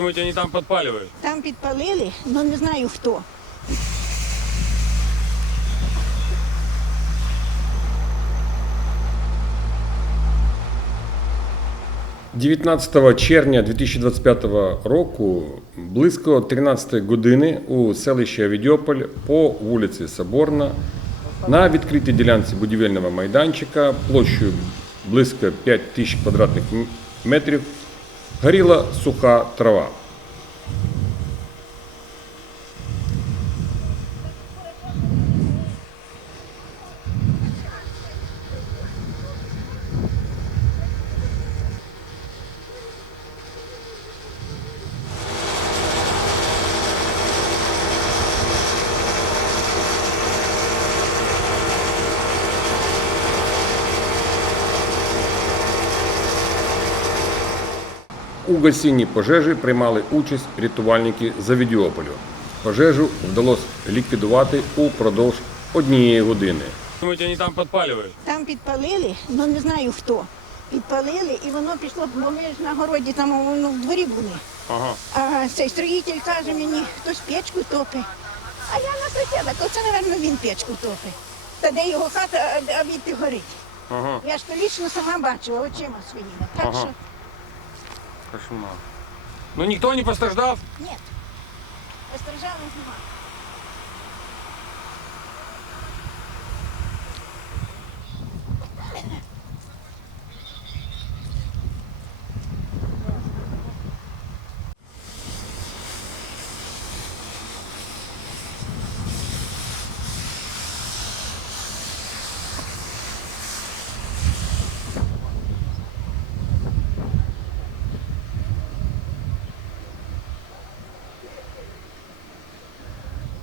Думаете, они там подпаливают? Там підпалили, але не знаю хто. 19 червня 2025 року близько 13 години у селищі Авідіополь по вулиці Соборна на відкритій ділянці будівельного майданчика площею близько 5 тисяч квадратних метрів горіла суха трава. У гасінні пожежі приймали участь рятувальники з Авідіополю. Пожежу вдалося ліквідувати упродовж однієї години. Думаете, они там подпаливают? Там підпалили, але не знаю хто. Підпалили і воно пішло, бо ми ж на городі там воно в дворі були. Ага. А цей строїтель каже мені, хтось печку топить. А я наслідила, то це, мабуть, він печку топить. Та де його хата, а- а відти горить. Ага. Я ж то лічно сама бачила очима своїми. Так Ага. що Кошмар. Ну никто не постраждал? Нет. Постраждалих нема.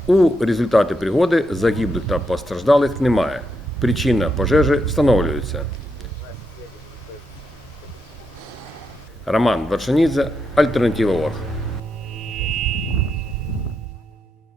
У результаті пригоди загиблих та постраждалих немає. Причина пожежі встановлюється. Роман Вершанідзе, Альтернатива Орг.